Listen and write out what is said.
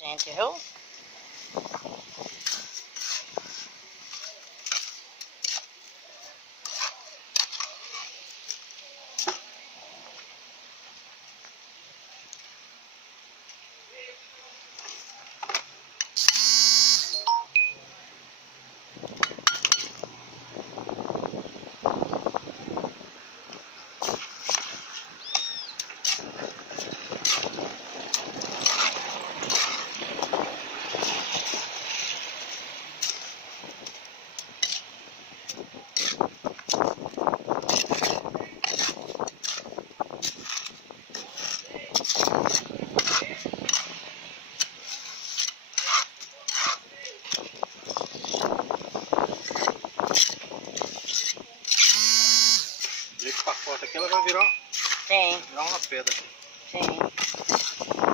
Gente, viu? Direito pra porta aqui, ela vai virar Sim, uma pedra. sim.